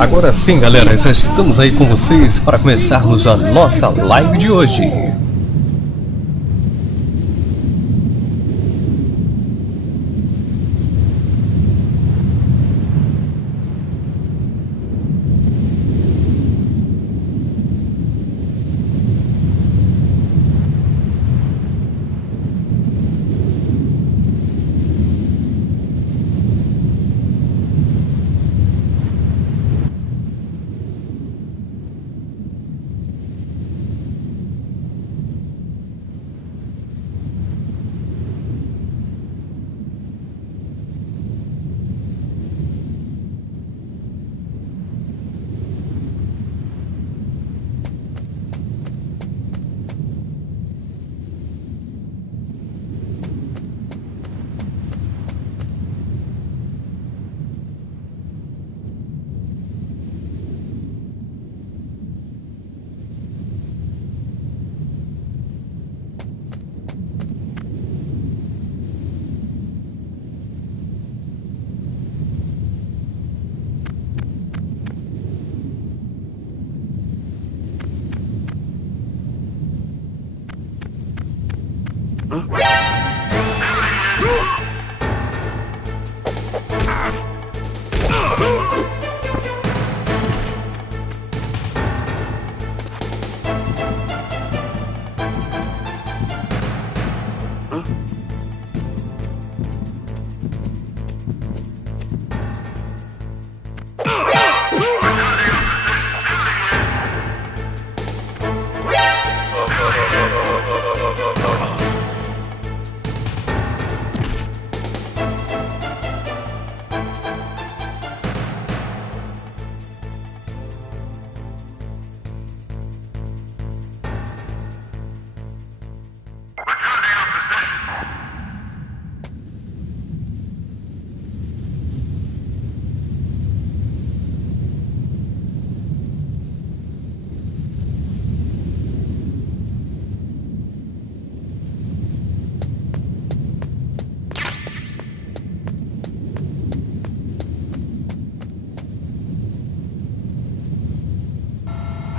Agora sim, galera, já estamos aí com vocês para começarmos a nossa live de hoje.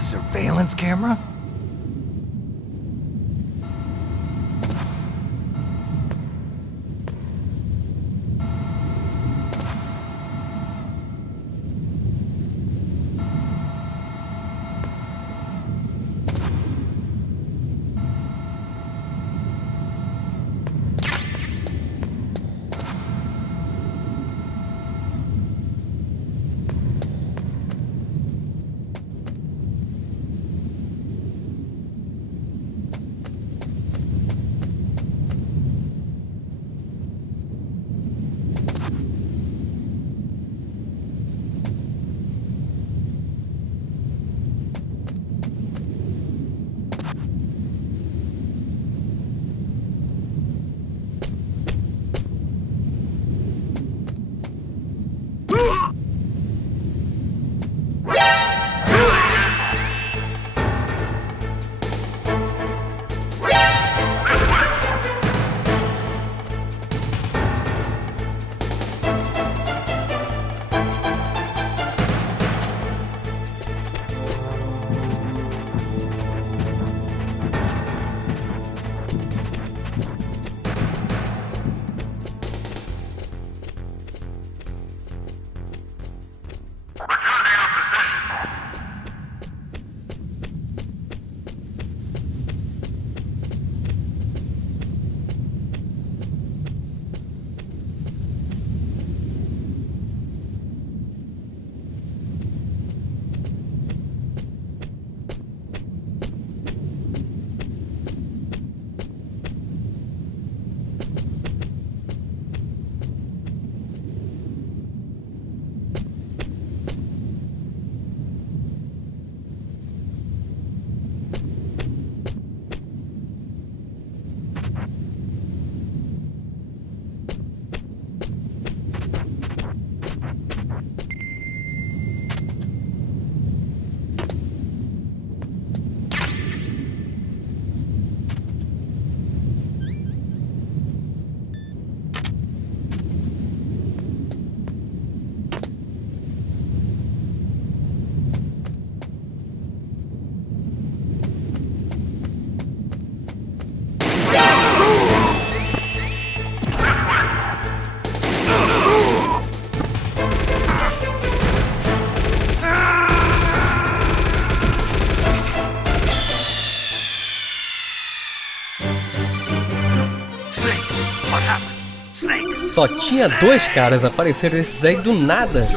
Surveillance camera? só tinha dois caras, apareceram esses aí do nada.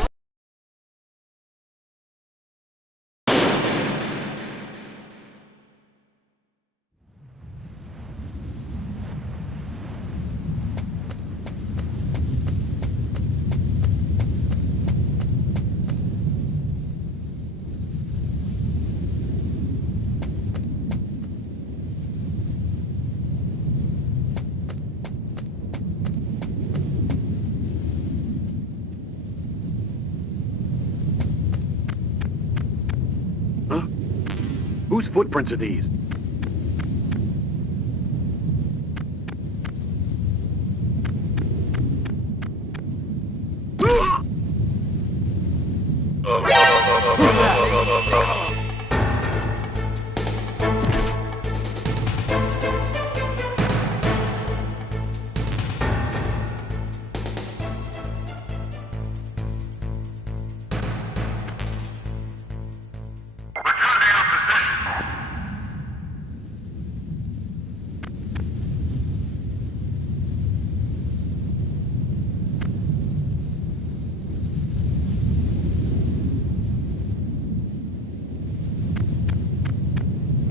Huh? Whose footprints are these?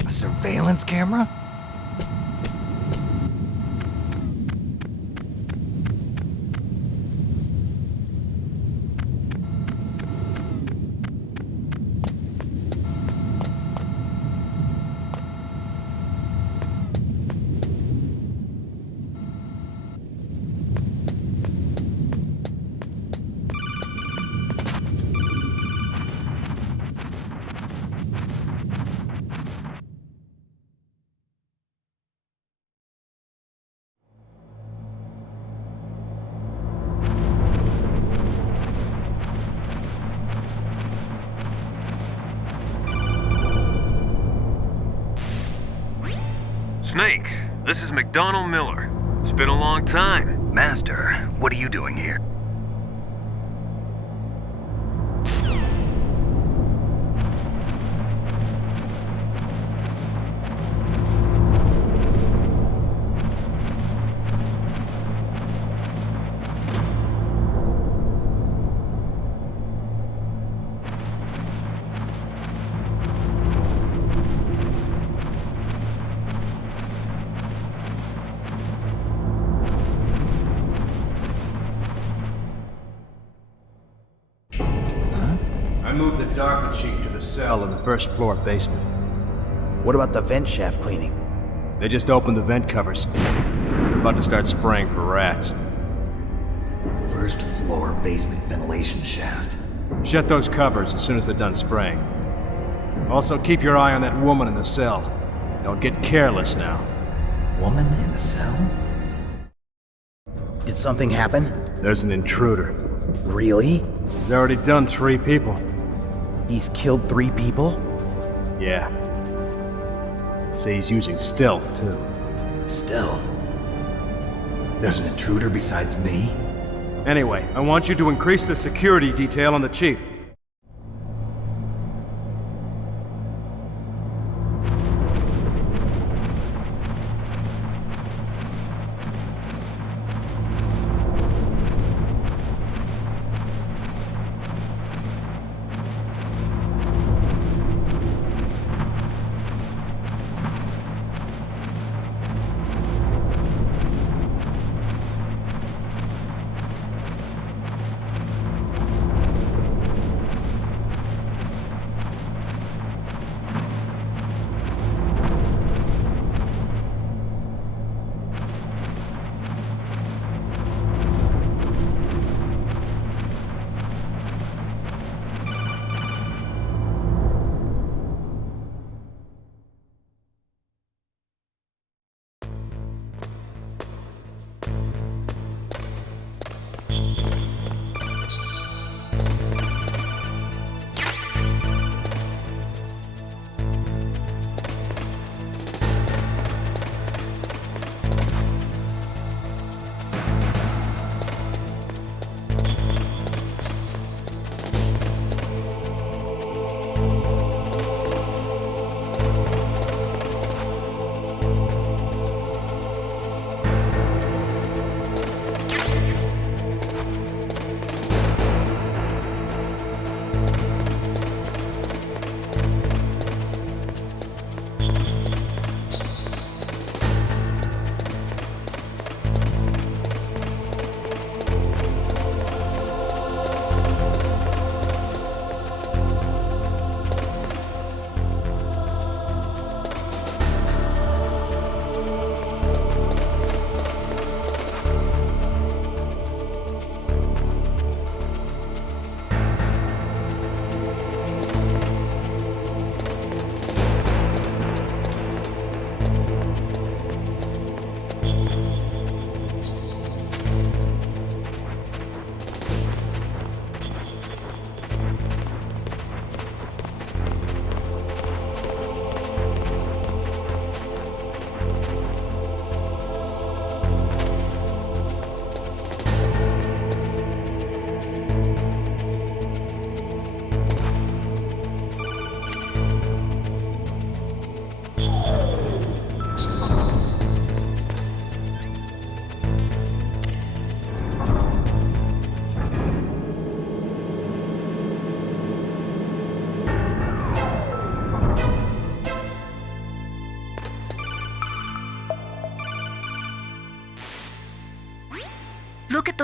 A surveillance camera? Snake, this is McDonald Miller. It's been a long time. Master, what are you doing here? I moved the Darker Chief to the cell in the first floor basement. What about the vent shaft cleaning? They just opened the vent covers. They're about to start spraying for rats. First floor basement ventilation shaft. Shut those covers as soon as they're done spraying. Also, keep your eye on that woman in the cell. Don't get careless now. Woman in the cell? Did something happen? There's an intruder. Really? He's already done 3 people. He's killed 3 people? Yeah. Say he's using stealth, too. Stealth? There's an intruder besides me? Anyway, I want you to increase the security detail on the Chief.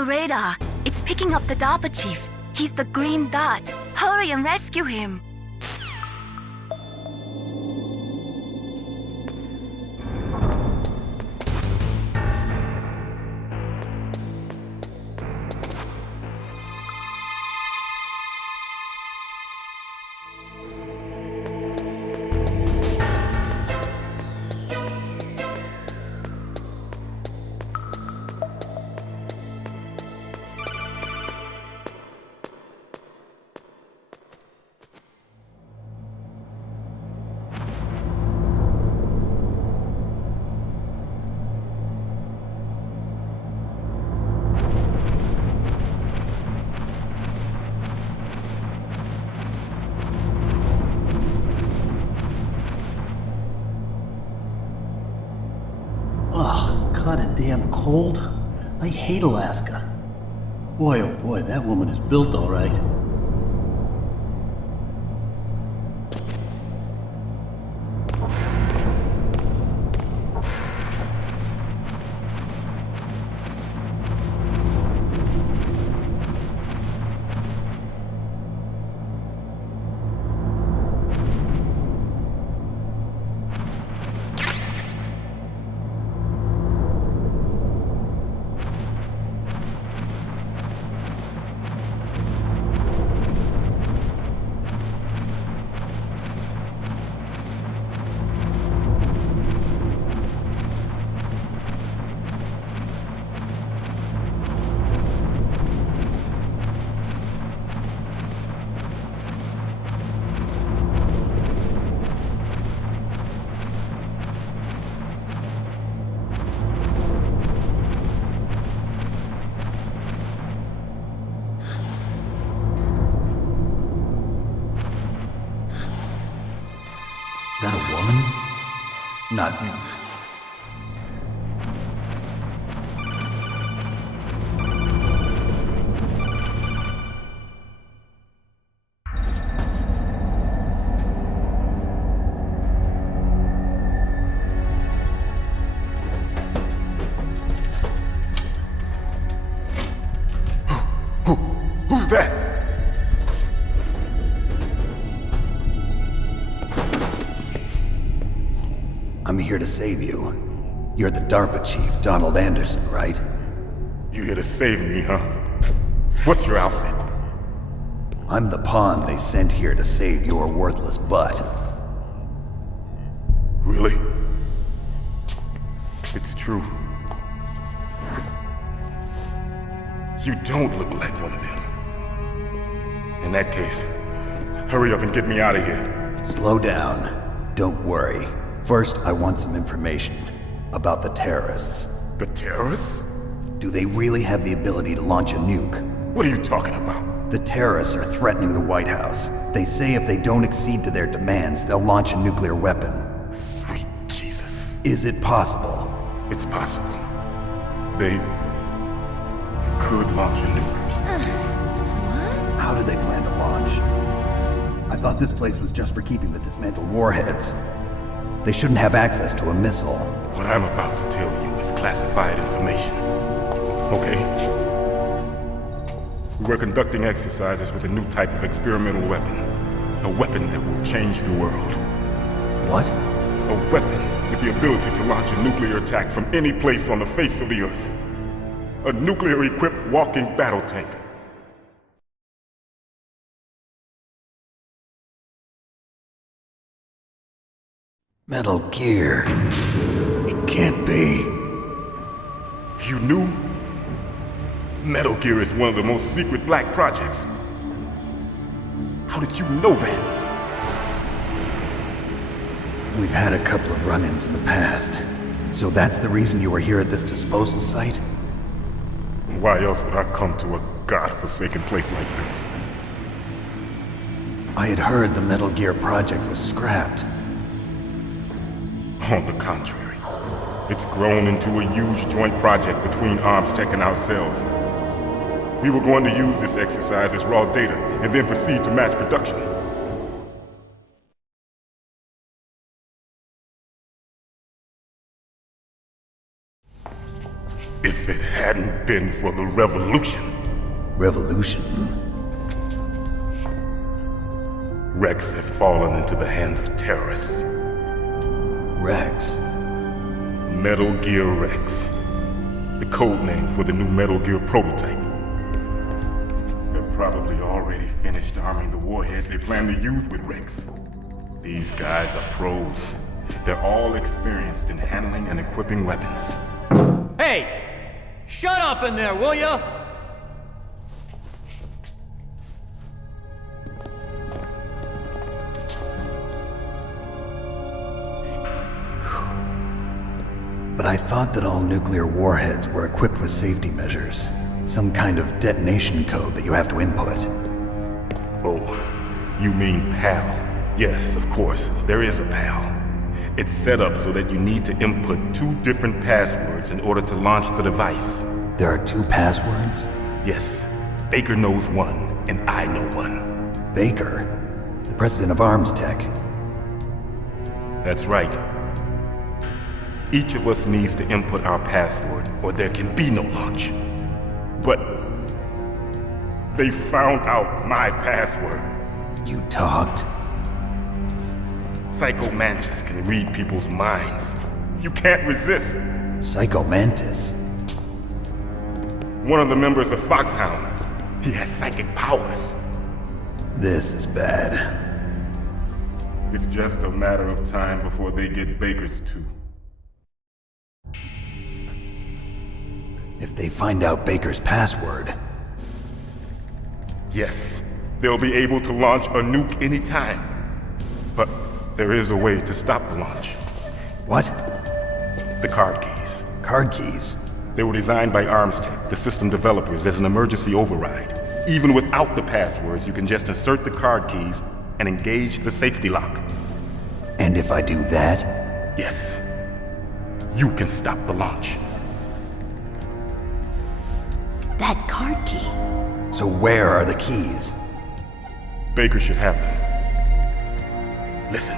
radar. It's picking up the DARPA chief. He's the green dot. Hurry and rescue him. Kinda damn cold. I hate Alaska. Boy, oh boy, that woman is built all right. Is that a woman? Not him. Who's that? I'm here to save you. You're the DARPA chief, Donald Anderson, right? You here to save me, huh? What's your outfit? I'm the pawn they sent here to save your worthless butt. Really? It's true. You don't look like one of them. In that case, hurry up and get me out of here. Slow down. Don't worry. First, I want some information about the terrorists. The terrorists? Do they really have the ability to launch a nuke? What are you talking about? The terrorists are threatening the White House. They say if they don't accede to their demands, they'll launch a nuclear weapon. Sweet Jesus. Is it possible? It's possible. They could launch a nuke. How do they plan to launch? I thought this place was just for keeping the dismantled warheads. They shouldn't have access to a missile. What I'm about to tell you is classified information. Okay? We were conducting exercises with a new type of experimental weapon. A weapon that will change the world. What? A weapon with the ability to launch a nuclear attack from any place on the face of the Earth. A nuclear-equipped walking battle tank. Metal Gear. It can't be. You knew? Metal Gear is one of the most secret black projects. How did you know that? We've had a couple of run-ins in the past. So that's the reason you were here at this disposal site? Why else would I come to a godforsaken place like this? I had heard the Metal Gear project was scrapped. On the contrary, it's grown into a huge joint project between ArmsTech and ourselves. We were going to use this exercise as raw data and then proceed to mass production. If it hadn't been for the revolution, Revolution? Rex has fallen into the hands of terrorists. Rex? Metal Gear Rex. The code name for the new Metal Gear prototype. They're probably already finished arming the warhead they plan to use with Rex. These guys are pros. They're all experienced in handling and equipping weapons. Hey! Shut up in there, will ya? But I thought that all nuclear warheads were equipped with safety measures. Some kind of detonation code that you have to input. Oh, you mean PAL? Yes, of course, there is a PAL. It's set up so that you need to input 2 different passwords in order to launch the device. There are 2 passwords? Yes, Baker knows one, and I know one. Baker? The president of Arms Tech? That's right. Each of us needs to input our password, or there can be no launch. But they found out my password. You talked? Psycho Mantis can read people's minds. You can't resist. Psycho Mantis? One of the members of Foxhound. He has psychic powers. This is bad. It's just a matter of time before they get Baker's too. If they find out Baker's password... Yes, they'll be able to launch a nuke anytime. But there is a way to stop the launch. What? The card keys. Card keys? They were designed by Arms Tech, the system developers, as an emergency override. Even without the passwords, you can just insert the card keys and engage the safety lock. And if I do that? Yes. You can stop the launch. That card key. So where are the keys? Baker should have them. Listen,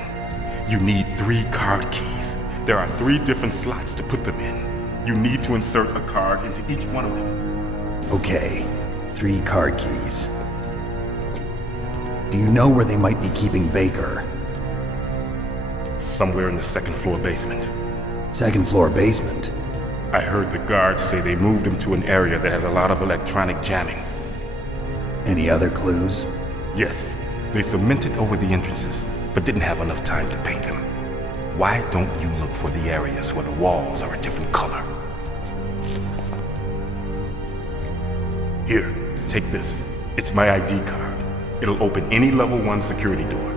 you need 3 card keys. There are 3 different slots to put them in. You need to insert a card into each one of them. Okay, 3 card keys. Do you know where they might be keeping Baker? Somewhere in the 2nd floor basement. 2nd floor basement? I heard the guards say they moved him to an area that has a lot of electronic jamming. Any other clues? Yes, they cemented over the entrances, but didn't have enough time to paint them. Why don't you look for the areas where the walls are a different color? Here, take this. It's my ID card. It'll open any level 1 security door.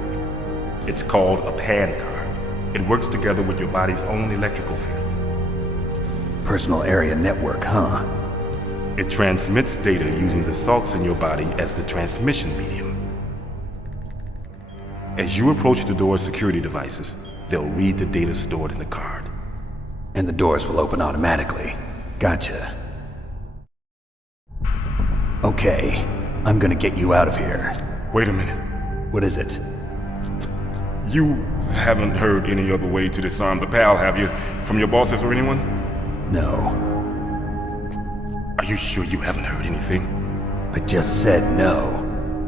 It's called a PAN card. It works together with your body's own electrical field. Personal area network, huh? It transmits data using the salts in your body as the transmission medium. As you approach the door's security devices, they'll read the data stored in the card. And the doors will open automatically. Gotcha. Okay, I'm gonna get you out of here. Wait a minute. What is it? You haven't heard any other way to disarm the PAL, have you? From your bosses or anyone? No. Are you sure you haven't heard anything? I just said no.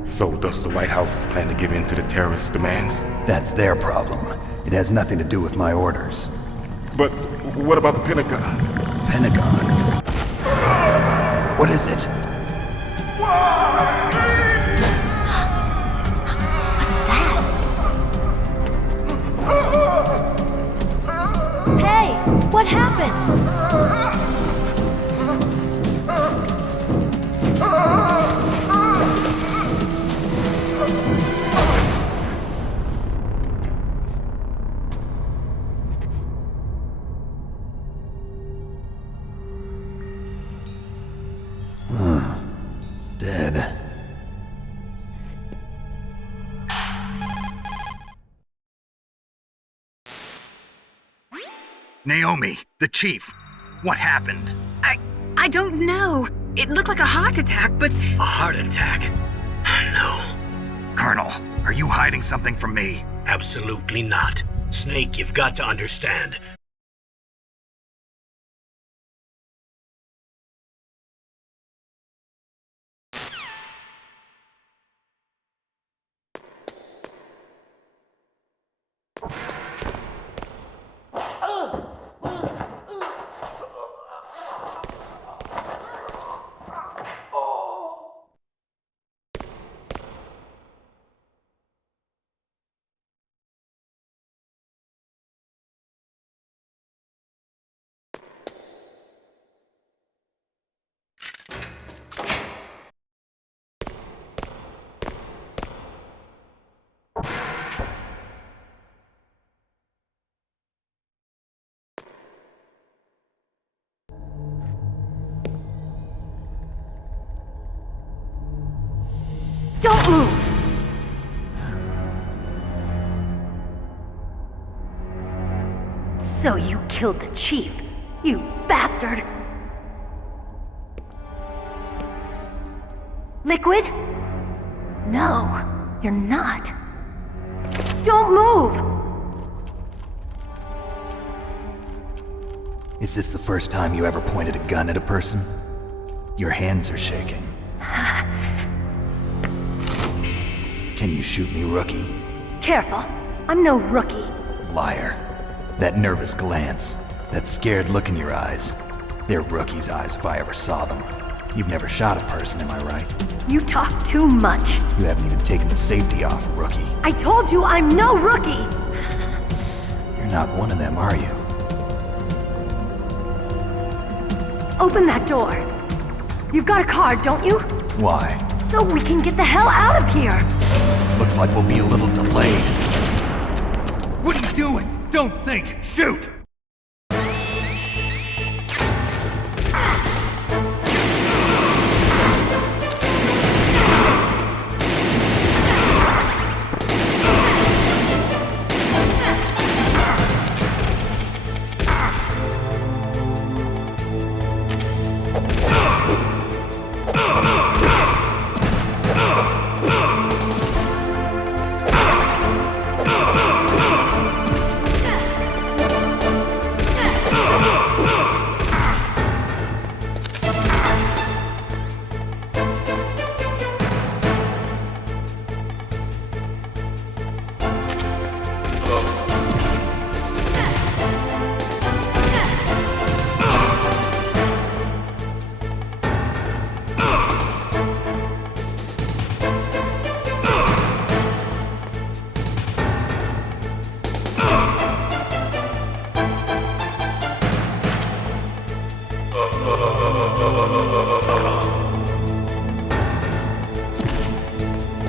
So does the White House plan to give in to the terrorists' demands? That's their problem. It has nothing to do with my orders. But what about the Pentagon? Pentagon? What is it? Hey, what happened? Dead. Naomi, the chief. What happened? I don't know. It looked like a heart attack, but... A heart attack? No. Colonel, are you hiding something from me? Absolutely not. Snake, you've got to understand. Don't move! So you killed the chief, you bastard! Liquid? No, you're not. Don't move! Is this the first time you ever pointed a gun at a person? Your hands are shaking. Can you shoot me, rookie? Careful, I'm no rookie. Liar. That nervous glance, that scared look in your eyes. They're rookie's eyes if I ever saw them. You've never shot a person, am I right? You talk too much. You haven't even taken the safety off, rookie. I told you I'm no rookie! You're not one of them, are you? Open that door. You've got a card, don't you? Why? So we can get the hell out of here! Looks like we'll be a little delayed. What are you doing? Don't think! Shoot!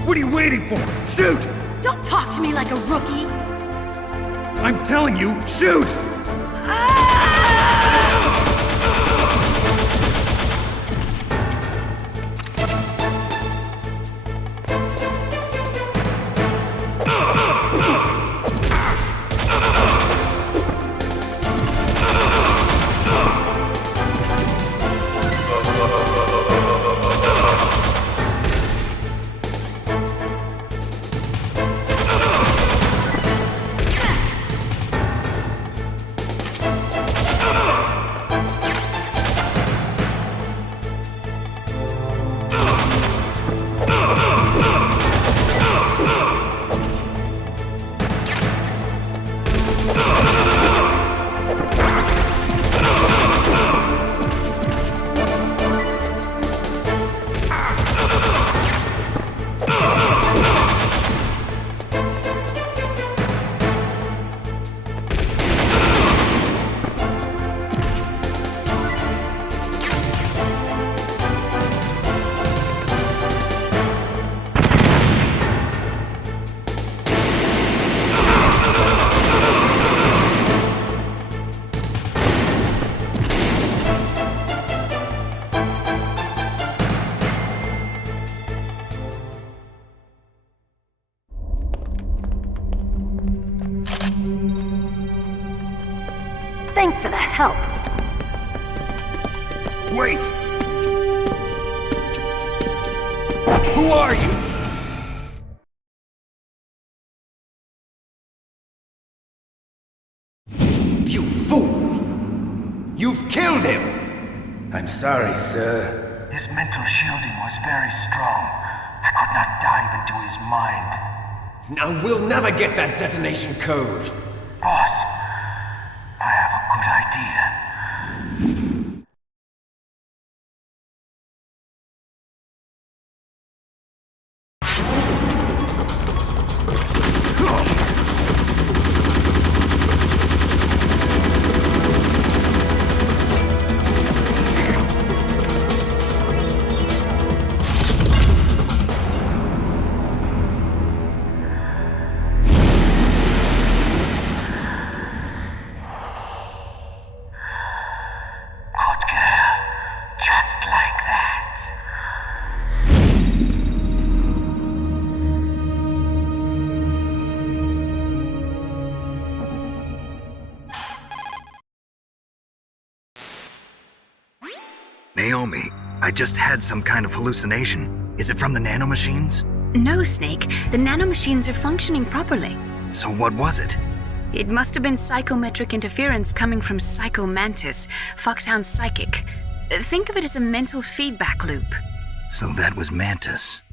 What are you waiting for? Shoot! Don't talk to me like a rookie! I'm telling you, shoot! Thanks for the help. Wait! Who are you? You fool! You've killed him! I'm sorry, sir. His mental shielding was very strong. I could not dive into his mind. Now we'll never get that detonation code. Boss, I have a good idea. I just had some kind of hallucination. Is it from the nanomachines? No, Snake. The nanomachines are functioning properly. So what was it? It must have been psychometric interference coming from Psycho Mantis, Foxhound's psychic. Think of it as a mental feedback loop. So that was Mantis.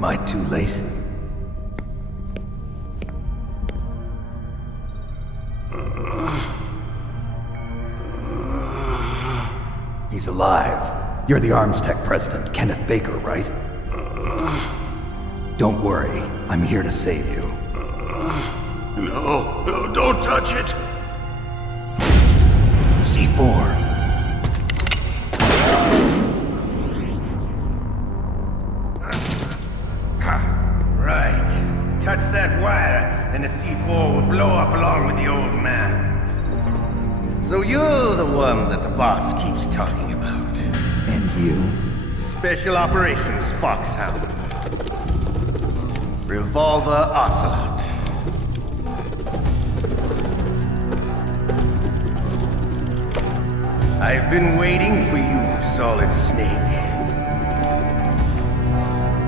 Am I too late? He's alive. You're the Arms Tech president, Kenneth Baker, right? Don't worry, I'm here to save you. No, don't touch it! C4. touch that wire, and the C4 would blow up along with the old man. So you're the one that the boss keeps talking about. And you? Special Operations Foxhound. Revolver Ocelot. I've been waiting for you, Solid Snake.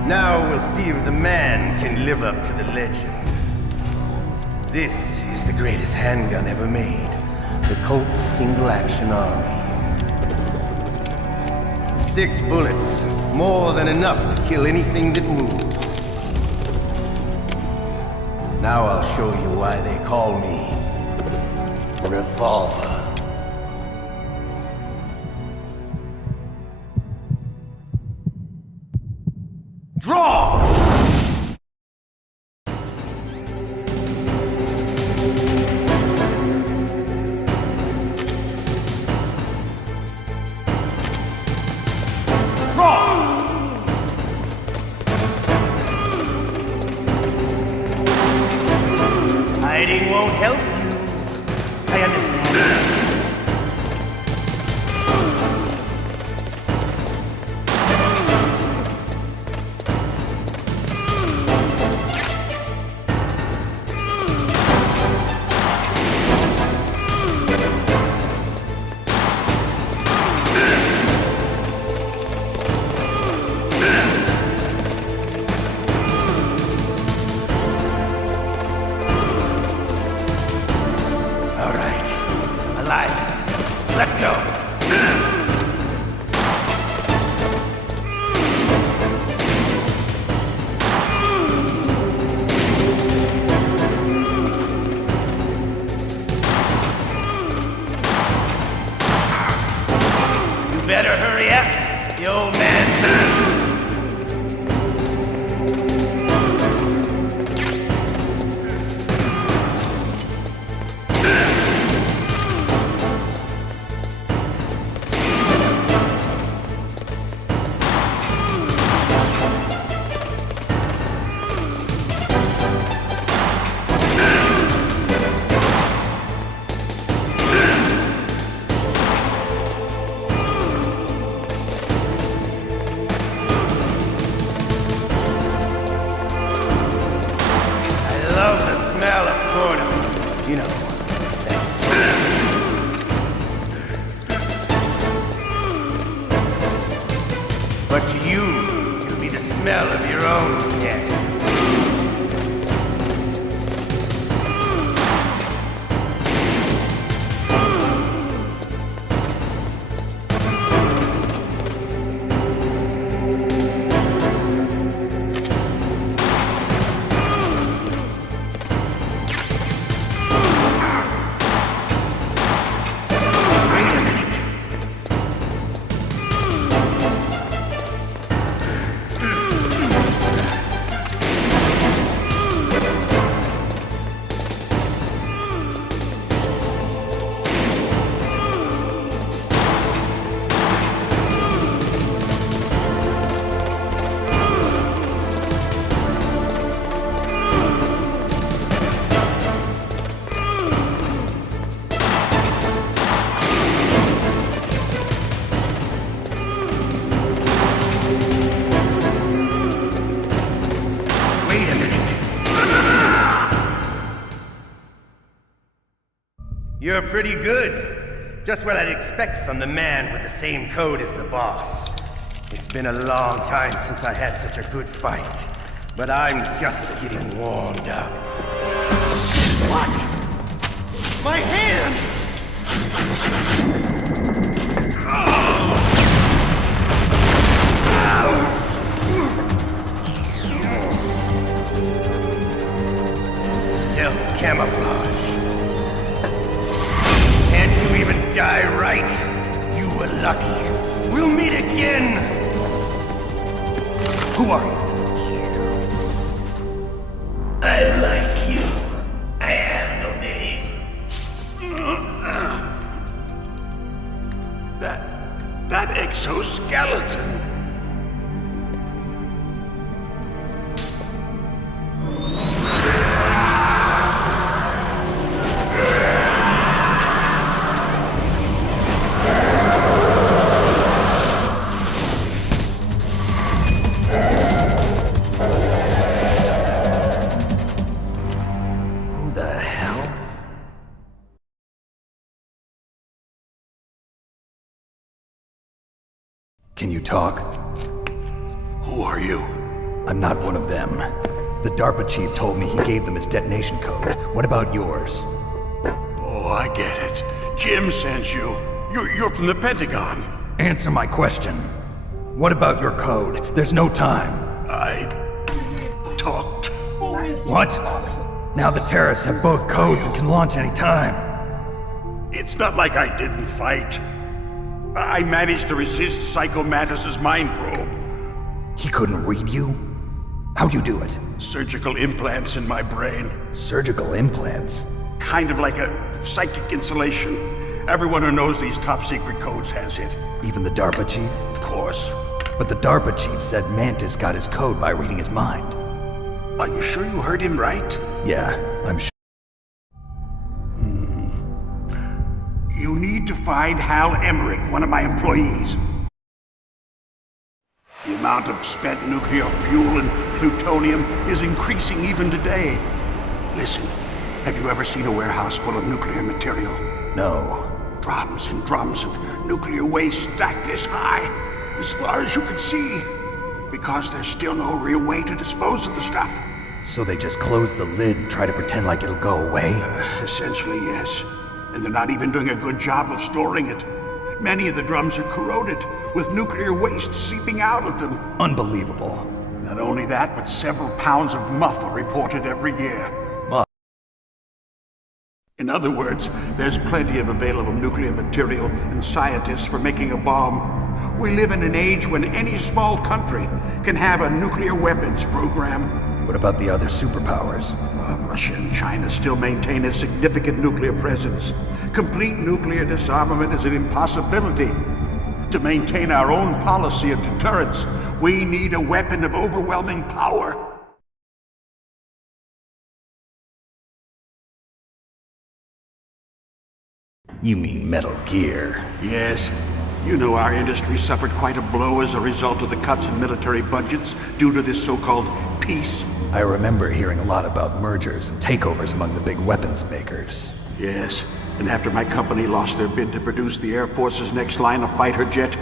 Now we'll see if the man can live up to the legend. This is the greatest handgun ever made. The Colt Single Action Army. 6 bullets, more than enough to kill anything that moves. Now I'll show you why they call me Revolver. Draw! Hiding won't help you. I understand. Let's go. You better hurry up. The old man's smell of corn. You know, that's but to you, it'll be the smell of your own death. You're pretty good. Just what I'd expect from the man with the same code as the boss. It's been a long time since I had such a good fight, but I'm just getting warmed up. What? My hand! Stealth camouflage. Can't you even die right? You were lucky. We'll meet again! Who are you? I like you. I have no name. That exoskeleton. Can you talk? Who are you? I'm not one of them. The DARPA chief told me he gave them his detonation code. What about yours? Oh, I get it. Jim sent you. You're from the Pentagon. Answer my question. What about your code? There's no time. I talked. What? Now the terrorists have both codes and can launch any time. It's not like I didn't fight. I managed to resist Psycho Mantis's mind probe. He couldn't read you? How'd you do it? Surgical implants in my brain. Surgical implants? Kind of like a psychic insulation. Everyone who knows these top secret codes has it. Even the DARPA chief? Of course. But the DARPA chief said Mantis got his code by reading his mind. Are you sure you heard him right? Yeah, I'm sure. You need to find Hal Emmerich, one of my employees. The amount of spent nuclear fuel and plutonium is increasing even today. Listen, have you ever seen a warehouse full of nuclear material? No. Drums and drums of nuclear waste stacked this high, as far as you can see. Because there's still no real way to dispose of the stuff. So they just close the lid and try to pretend like it'll go away? Essentially, yes. And they're not even doing a good job of storing it. Many of the drums are corroded, with nuclear waste seeping out of them. Unbelievable. Not only that, but several pounds of muff are reported every year. Muff? In other words, there's plenty of available nuclear material and scientists for making a bomb. We live in an age when any small country can have a nuclear weapons program. What about the other superpowers? Russia and China still maintain a significant nuclear presence. Complete nuclear disarmament is an impossibility. To maintain our own policy of deterrence, we need a weapon of overwhelming power. You mean Metal Gear? Yes. You know our industry suffered quite a blow as a result of the cuts in military budgets due to this so-called peace. I remember hearing a lot about mergers and takeovers among the big weapons makers. Yes, and after my company lost their bid to produce the Air Force's next line of fighter jet,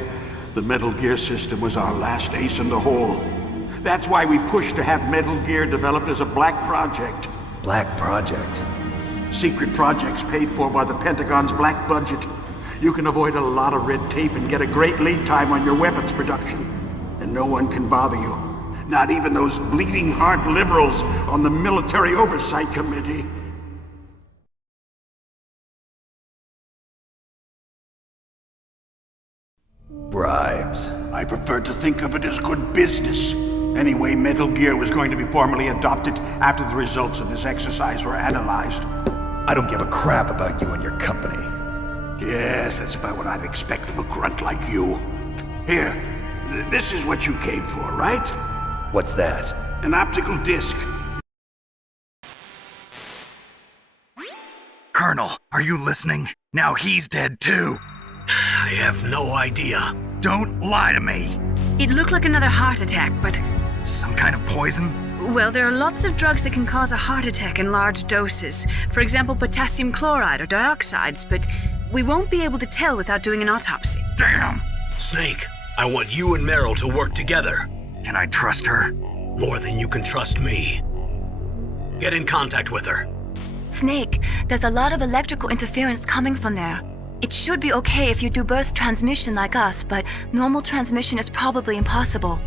the Metal Gear system was our last ace in the hole. That's why we pushed to have Metal Gear developed as a black project. Black project? Secret projects paid for by the Pentagon's black budget. You can avoid a lot of red tape and get a great lead time on your weapons production. And no one can bother you. Not even those bleeding heart liberals on the Military Oversight Committee. Bribes. I prefer to think of it as good business. Anyway, Metal Gear was going to be formally adopted after the results of this exercise were analyzed. I don't give a crap about you and your company. Yes, that's about what I'd expect from a grunt like you. Here, this is what you came for, right? What's that? An optical disc. Colonel, are you listening? Now he's dead too. I have no idea. Don't lie to me. It looked like another heart attack, but... Some kind of poison? Well, there are lots of drugs that can cause a heart attack in large doses. For example, potassium chloride or dioxides, but we won't be able to tell without doing an autopsy. Damn! Snake, I want you and Meryl to work together. Can I trust her? More than you can trust me. Get in contact with her. Snake, there's a lot of electrical interference coming from there. It should be okay if you do burst transmission like us, but normal transmission is probably impossible.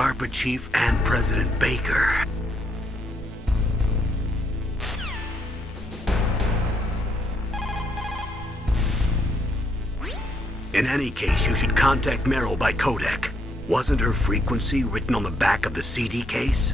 DARPA chief and President Baker. In any case, you should contact Meryl by codec. Wasn't her frequency written on the back of the CD case?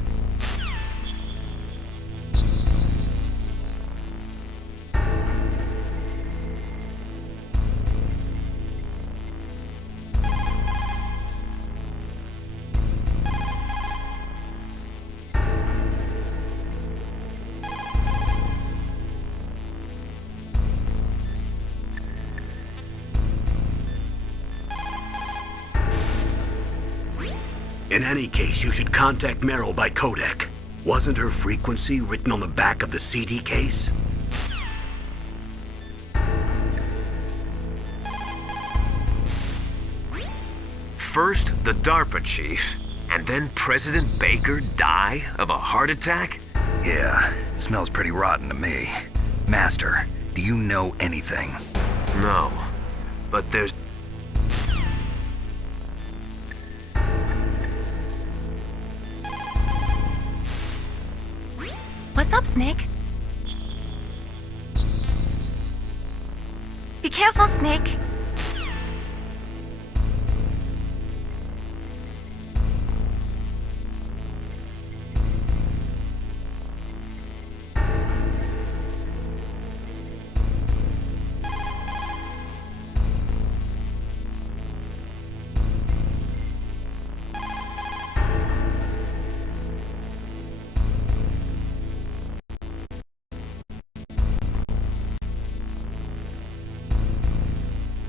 In any case, you should contact Meryl by codec. Wasn't her frequency written on the back of the CD case? First, the DARPA chief, and then President Baker die of a heart attack? Yeah, smells pretty rotten to me. Master, do you know anything? No, but there's... What's up, Snake? Be careful, Snake.